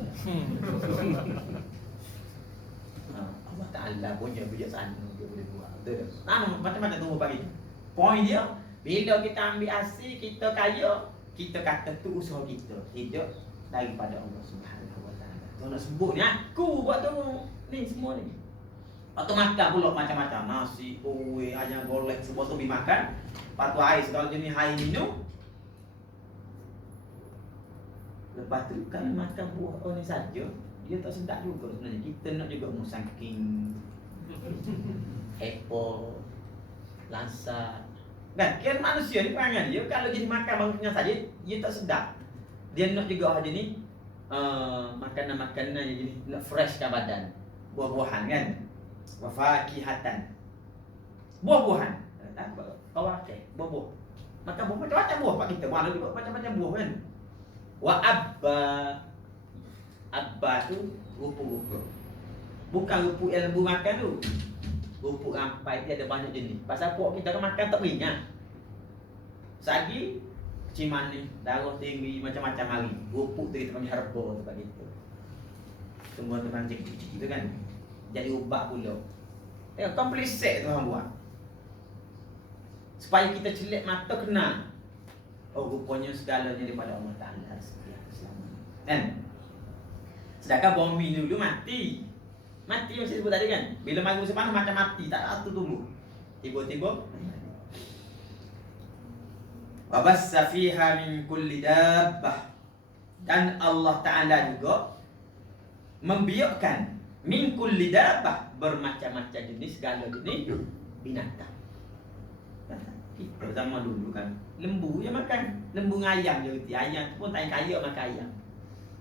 Allah Ta'ala punya bijaksana dia boleh buat. Betul. Macam-macam tumbuh pagi. Poin dia, bila kita ambil hasil, kita kaya, kita kata tu usaha kita. Hidup daripada Allah Subhanahu Wa Ta'ala. Tu nak sebut ni, aku buat tu ni semua ni. Atau makan pula macam-macam. Nasi, kuih, ayam golek, semua tu dimakan. Lepas tu air, segala jenis air minum. Lepas tu kalau makan buah ni saja, dia tak sedap juga sebenarnya. Kita nak juga musangking, apple, langsa. Kan? Kan manusia ni perangai dia kalau jadi makan bangkanya saja, dia tak sedap. Dia nak juga ada ni makanan-makanan yang jadi nak freshkan badan. Buah-buahan kan? Wafakihatan. Buah-buahan. Kawakeh, buah-buah. Makan buah macam-macam buah pak kita. Mana juga macam-macam buah kan? Wa abba tu rupa-rupa. Bukan rupa yang lembu makan tu. Rupa rampai dia ada banyak jenis. Pasal puak kita kan makan tak ringan. Sagi kecil manis, darah tinggi, macam-macam hari. Rupa tu kita panggil herba tempat kita. Semua teman cik-cik tu kan. Jadi ubat pula. Tengok kompliset tu orang buat. Supaya kita celik mata kenal. Oh rupanya segalanya daripada Allah Ta'ala. Kan? Sedangkan bumi dulu mati. Mati yang saya sebut tadi kan. Bila mari musim panas macam mati. Tak ada tu tumbuh. Tiba-tiba wabassa fiha min kulli dabbah. Dan Allah Ta'ala juga membiarkan min kulli dabbah, bermacam-macam jenis, segala jenis binatang. Kita zaman dulu kan lembu yang makan. Lembu dengan ayam je reti. Ayam tu pun tak kaya makan ayam.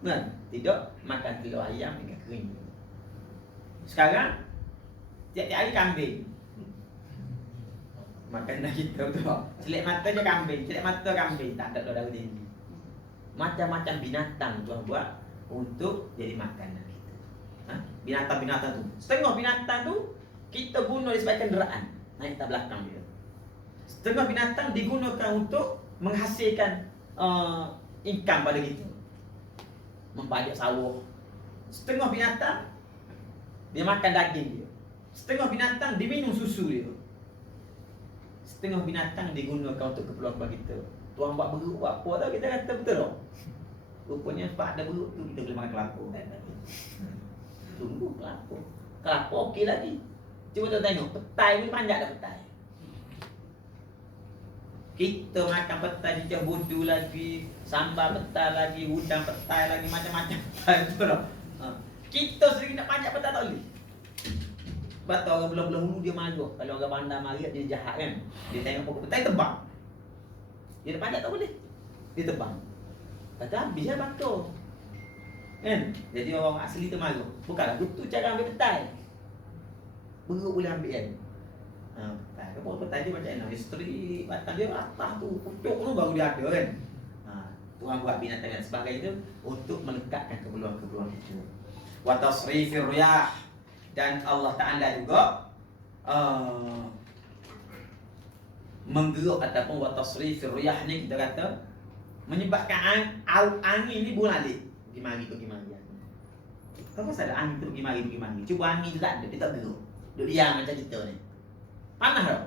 Kan? Tidak makan telur ayam dengan kering. Sekarang tiap-tiap hari kambing. Makanan kita tu. Celik mata je kambing, celik mata kambing, tak ada darah tinggi. Macam-macam binatang tuan buat untuk jadi makanan kita. Ha? Binatang-binatang tu. Setengah binatang tu kita guna sebagai kenderaan. Naik tak belakang dia. Setengah binatang digunakan untuk menghasilkan income pada kita. Membajak sawah. Setengah binatang dia makan daging dia. Setengah binatang diminum susu dia. Setengah binatang digunakan untuk keperluan kita. Tuan buat beruk buat apa tau, kita kata betul tak? Rupanya sebab ada beruk tu kita boleh makan kelapa. Tunggu kelapa. Kelapa okey lagi. Cuba tuan tengok, petai ni panjang dah petai. Kita makan petai cicak budu lagi, sambal petai lagi, udang petai lagi, macam-macam petai betul tak? Kita sendiri nak panjat petai tak boleh. Sebab tu orang belah-belah hulu dia marah. Kalau orang bandar marah dia jahat kan. Dia tengok pokok petai tebang. Dia nak panjat tak boleh. Dia tebang. Kata habis lah bakar. Kan? Jadi orang asli tu marah. Bukanlah betul cara ambil petai. Beruk boleh ambil kan. Petai. Kalau petai dia macam mana? Isteri batang dia atas tu. Pucuk tu baru dia ada kan. Tuan buat binatang dan sebagainya tu untuk melekatkan keperluan-keperluan itu. Wa tasrifir riyah, dan Allah Ta'ala juga menggerak ataupun wa tasrifir riyah ni kita kata menyebabkan angin ni bolak-balik pergi mari. Kau pasal ada angin tu pergi mari. Cuba angin tu tak ada, dia tak bergerak. Duduk diam macam kita ni. Panas tau.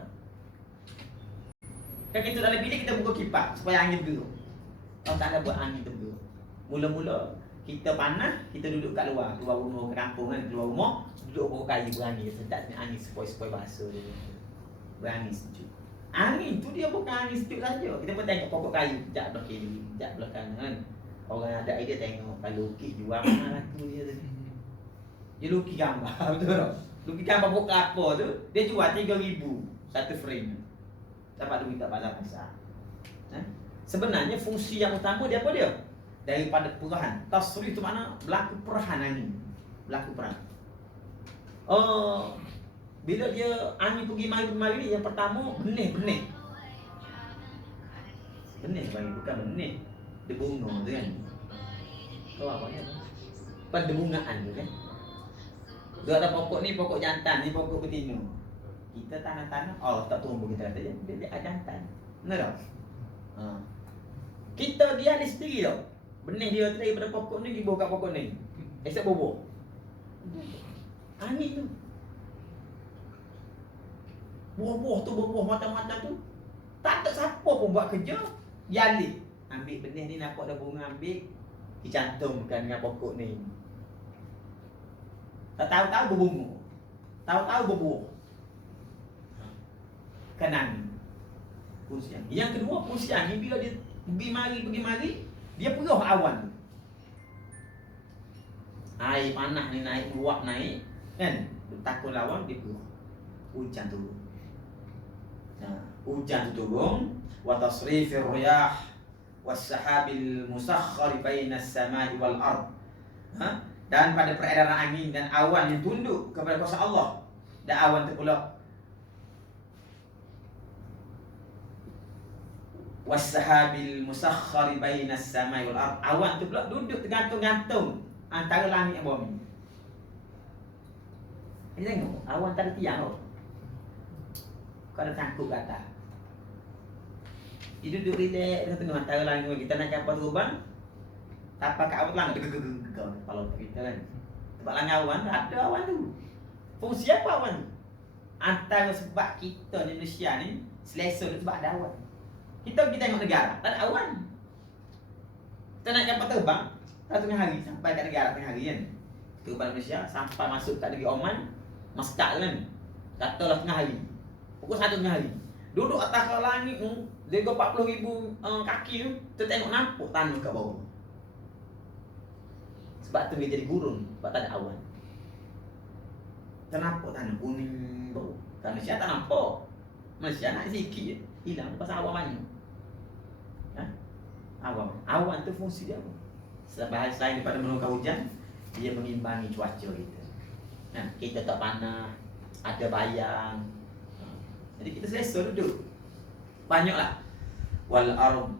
Kan kita dalam bilik kita buka kipas supaya angin bergerak. Kalau tak ada buat angin tu bergerak. Mula-mula kita panas, kita duduk kat luar rumah ke kampung kan, keluar rumah, duduk pokok kayu berangin. Sedap ni angin sepoi-sepoi basuh dia. Berangin sejuk. Angin tu dia bukan angin sejuk saja. Kita pun tengok pokok kayu sekejap belah kiri, sekejap belah kanan. Orang ada idea tengok kalau lukis jual mana laku dia tu. Dia lukis gambar betul tak? Lukis gambar pokok kelapa tu, dia jual 3,000 satu frame. Dapat duit tak pasar. Sebenarnya fungsi yang utama dia apa dia? Daripada perahan. Tasrif tu makna berlaku perahan angin. Berlaku perahan. Bila dia angin pergi mari ni, yang pertama benih. Benih bagi bukan benih. Dia bunga tu kan. Kau apa ni? Pendebungaan tu kan. Dia ada pokok ni, pokok jantan, ni pokok betina. Kita tanam-tanam, Allah tak tumbuh kita kata dia jantan. Benar tak? Kita dia ni sendiri tau. Benih dia tu daripada pokok ni dibuah kat pokok ni. Esok bubuh. Angin tu. Buah-buah tu, buah-buah mata-mata tu. Tak ada siapa pun buat kerja. Dia alik. Ambil benih ni nampak dah bunga, ambil. Dicantumkan dengan pokok ni. Tak tahu-tahu berbunga. Tahu-tahu berbuah. Kan angin. Fungsi angin. Yang kedua fungsi angin bila dia pergi mari, dia peruh awan tu. Air panas ni naik, luap naik, kan? Takut lawan dia peruh. Hujan turun. Hujan tu turun, wa tasrifir riyah was-sahabil musakhkhar bainas samai wal ard. Dan pada peredaran angin dan awan yang tunduk kepada kuasa Allah. Dan awan tu pula was-sahabil musakhkhar bainas samai wal ard. Awan tu pula duduk tergantung-gantung antara langit dan bumi. Kita tengok awan tak ada tiang tau. Kau ada tangkup kat atas. Dia duduk relax tengah-tengah antara langit. Kita nak kapal terbang, tapak kat awan langit gegeg-gegeg kepala kita kan. Sebab langit awan ada awan tu. Fungsi apa awan tu? Antara sebab kita di Malaysia ni selesa tu sebab ada awan. Kita pergi tengok negara, tak ada awan. Kita nak kapal terbang, tak tengah hari sampai kat negara tengah hari kan. Terbang Malaysia sampai masuk kat negeri Oman, Muscat kan. Katalah tengah hari. Pukul 1 tengah hari. Duduk atas langit tu, dia 40,000 kaki tu, kita tengok nampak tanah kat bawah. Sebab tu dia jadi gurun, sebab tak ada awan. Kita nampak tanah kuning bawah. Kat Malaysia tak nampak. Malaysia nak sikit je, hilang pasal awan banyak. Awan tu fungsi dia apa? Selain daripada menurunkan hujan, dia mengimbangi cuaca kita. Kita tak panas, ada bayang. Jadi kita selesa duduk. Banyaklah. Wal ard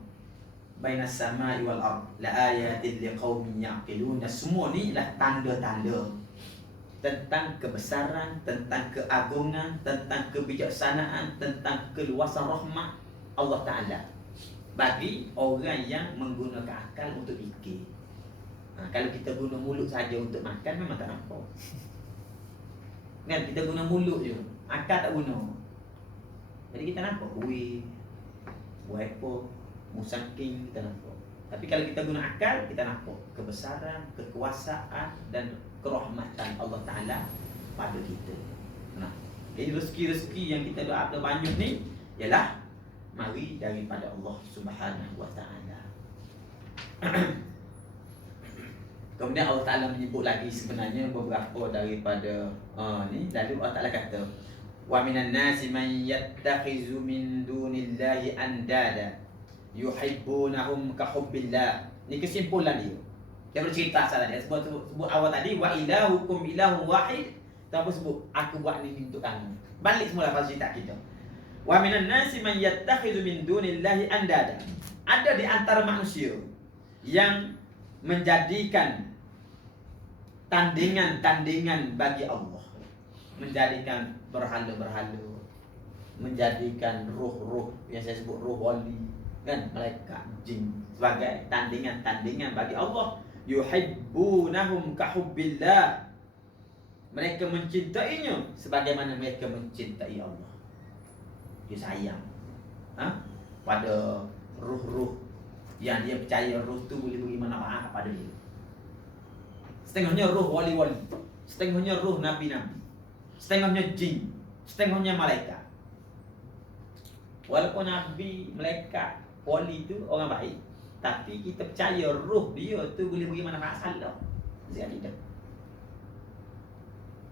bainas samai wal ard la ayatin liqaumin yaqilun. Semua ni lah tanda-tanda tentang kebesaran, tentang keagungan, tentang kebijaksanaan, tentang keluasan rahmat Allah Ta'ala bagi orang yang menggunakan akal untuk fikir. Kalau kita guna mulut saja untuk makan memang tak nampak. Kan kita guna mulut je, akal tak guna. Jadi kita nampak buah apple, musangking kita nampak. Tapi kalau kita guna akal, kita nampak kebesaran, kekuasaan dan kerahmatan Allah Ta'ala pada kita. Jadi rezeki-rezeki yang kita ada banyak ni ialah mari daripada Allah Subhanahu Wa Ta'ala. Kemudian Allah Ta'ala menyebut lagi sebenarnya beberapa daripada ni. Lalu Allah Ta'ala kata, wa minan nasi man yattakhizu min dunillahi andada yuhibbunahum ka hubbillah. Ni kesimpulan dia. Dia bercerita asal dia sebut awal tadi wa ilahukum ilahun wahid. Apa sebut aku buat ni untuk kamu. Balik semula pada cerita kita. Wa minan nasi man yattakhizu min dunillahi andada. Ada di antara manusia yang menjadikan tandingan-tandingan bagi Allah. Menjadikan berhala-berhala, menjadikan ruh-ruh yang saya sebut ruh wali, kan, malaikat, jin sebagai tandingan bagi Allah. Yuhibbunahum kahubbillah, mereka mencintainya sebagaimana mereka mencintai Allah. Dia sayang pada ruh-ruh yang dia percaya ruh tu boleh beri manfaat pada dia. Setengahnya ruh wali-wali, setengahnya ruh nabi-nabi, setengahnya jin, setengahnya malaikat. Walaupun nabi, malaikat, wali tu orang baik, tapi kita percaya ruh dia tu boleh beri manfaat salah. Dia tidak.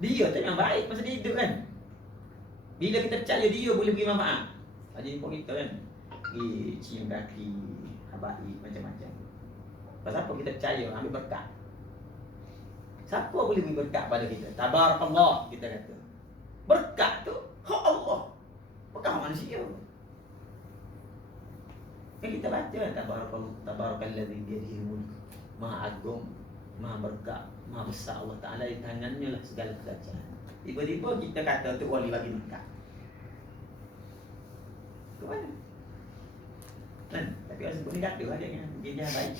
Dia tu yang baik masa dia hidup kan. Bila kita percaya dia boleh beri manfaat, jadi pun kita kan pergi cium kaki, habai macam-macam. Pasal apa kita percaya ambil berkat? Siapa boleh beri berkat pada kita? Tabarakallah, kita kata. Berkat tu hak Allah, bukan manusia. Yang kita baca tabarakalladzi biyadihi mulk, Maha agung, maha berkat, maha besar Allah Ta'ala, di tangannya lah segala kerajaan. Tiba-tiba kita kata tu wali bagi berkat. Ke mana? Kan? Tapi orang sebut ni kata lah dia kan, dia jangan baik.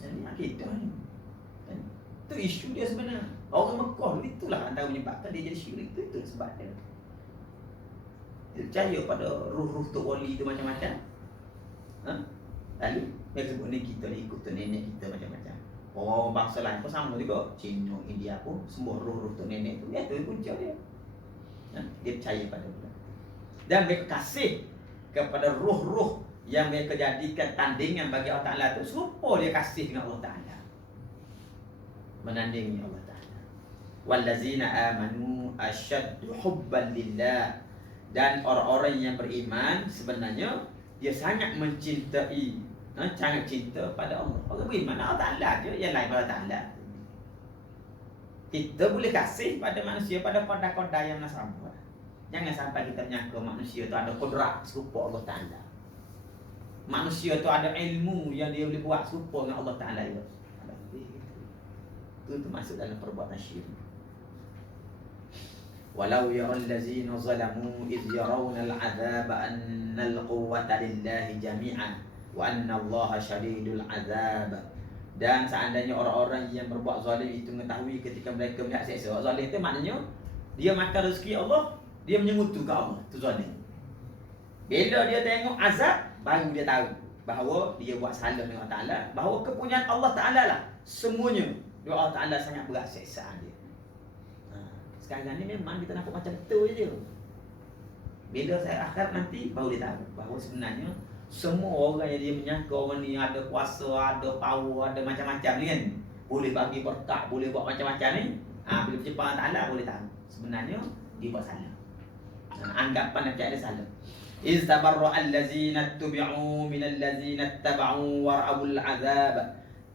Jadi akidah ni kan? Itu isu dia sebenarnya. Orang Mekah itulah antara menyebabkan dia jadi syirik. Itu sebab dia. Dia percaya pada ruh-ruh tu wali tu macam-macam. Lalu dia sebut ni kita ni ikut tu nenek kita macam-macam. Oh, bangsa lain pun sama juga. Cina, India pun semua ruh-ruh tu nenek tu. Ya, tu punca dia. Dia percaya pada dia. Dan mereka kasih kepada ruh-ruh yang mereka jadikan tandingan bagi Allah Ta'ala tu, serupa dia kasih dengan Allah Ta'ala, menandingi Allah Ta'ala. Wallazina amanu asyaddu hubban lillah, dan orang-orang yang beriman sebenarnya dia sangat mencintai, sangat cinta pada Allah. Orang beriman Allah Ta'ala je, yang lain Allah Ta'ala. Kita boleh kasih pada manusia pada kodar-kodar yang nasabah. Jangan sampai kita menyangka manusia tu ada kodrat serupa Allah Ta'ala. Manusia tu ada ilmu yang dia boleh buat serupa dengan Allah Ta'ala juga. Itu masuk dalam perbuatan syirik. Walau yaral ladzina zalamu iz yarawna al-'adzab anna al-quwwata lillahi jami'an wa anna Allaha syadidul 'adzab. Dan seandainya orang-orang yang berbuat zalim itu mengetahui ketika mereka melihat siksa. Zalim itu maknanya dia makan rezeki Allah, dia menyekutukan Allah, itu zalim. Bila dia tengok azab, baru dia tahu bahawa dia buat salah dengan Allah Ta'ala, bahawa kepunyaan Allah Ta'ala lah semuanya. Doa Allah Ta'ala sangat berat siksaan dia. Sekarang ni memang kita nampak macam betul je. Bila saya akhirat nanti, baru dia tahu bahawa sebenarnya semua orang yang dia menyangka orang ni ada kuasa, ada power, ada macam-macam ni kan, boleh bagi berkat, boleh buat macam-macam ni, bila berjumpa Allah Ta'ala boleh tahu sebenarnya dia buat salah. Anggapan yang ada salah. Iz tabarra'a allazina tubi'u minal ladzina ittaba'u wa ra'awul 'adzab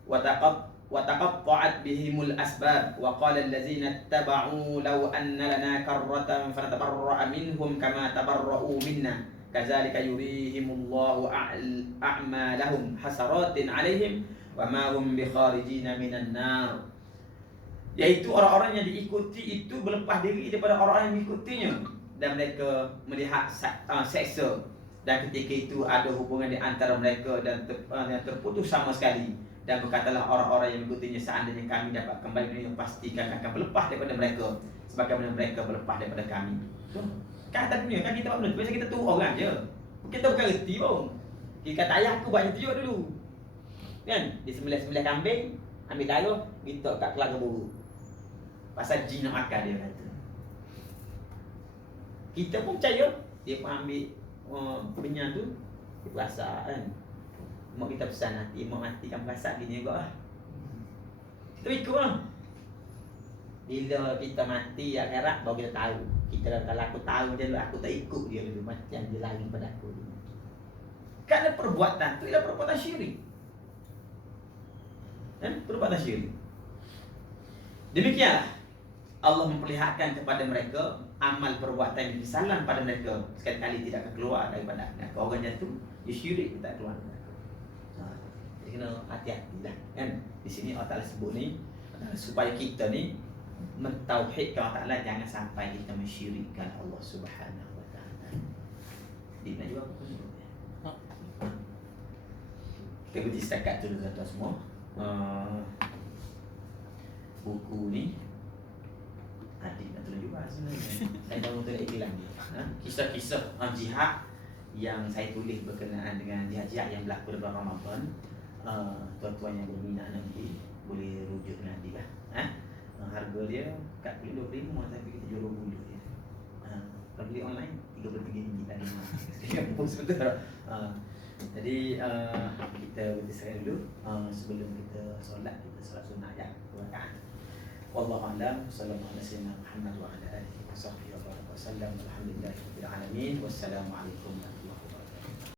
wa taqatta'at bihimul asbab wa qala allazina ittaba'u law anna lana karratan fanatabarra'a minhum kama tabarra'u minna kadzalika yurihimullahu a'malahum hasaratin 'alaihim wa ma hum bikharijina minan nar. Iaitu orang-orang yang diikuti itu berlepas diri daripada orang yang mengikutinya, dan mereka melihat seksa, dan ketika itu ada hubungan di antara mereka dan yang terputus sama sekali. Dan berkatalah orang-orang yang mengikutinya, seandainya kami dapat kembali dunia, pasti kami akan berlepas daripada mereka sebagaimana mereka berlepas daripada kami. Kata dunia kan kita buat benda, biasa kita tu orang je, kita bukan reti pun. Kita kata ayah aku buat yang tujuh dulu kan, dia sembelih kambing, ambil darah, minta kat keluarga buruk, pasal jin nak makan dia kata. Kita pun percaya, dia pun ambil benyan tu, dia perasa kan. Mak kita pesan nanti, mak mati kan perasa gini juga lah. Kita ikut lah. Bila kita mati akhirat baru kita tahu. Kita kalau aku tahu je dulu, aku tak ikut dia dulu, macam dia lari pada aku dulu. Kerana perbuatan tu ialah perbuatan syirik. Perbuatan syirik. Demikianlah Allah memperlihatkan kepada mereka amal perbuatan yang disalah pada mereka, sekali-kali tidak akan keluar daripada neraka. Orang jatuh dia syirik, tak keluar neraka. Jadi kena hati-hati lah kan. Di sini Allah Ta'ala sebut ni supaya kita ni mentauhidkan Allah Ta'ala, jangan sampai kita mensyirikkan Allah Subhanahu Wa Ta'ala. Dia nak jual apa pun jual. Kita berhenti setakat tu tuan-tuan semua. Buku ni adik nak tolong jual sebenarnya. Saya dah untuk iklan dia. Kisah-kisah jihad yang saya tulis berkenaan dengan jihad-jihad yang berlaku dalam Ramadan. Tuan-tuan yang berminat nanti boleh rujuk dengan adik lah. Harga dia kat kulit 25 tapi kita jual 20 je. Kalau beli online RM33 tadi. Yang pun sebentar. Jadi kita berserai dulu sebelum kita solat sunat ya. Wallahu a'lam. Sallallahu alaihi wasallam Muhammad wa ala alihi wa sahbihi wa sallam. Alhamdulillahirabbil alamin. Wassalamualaikum.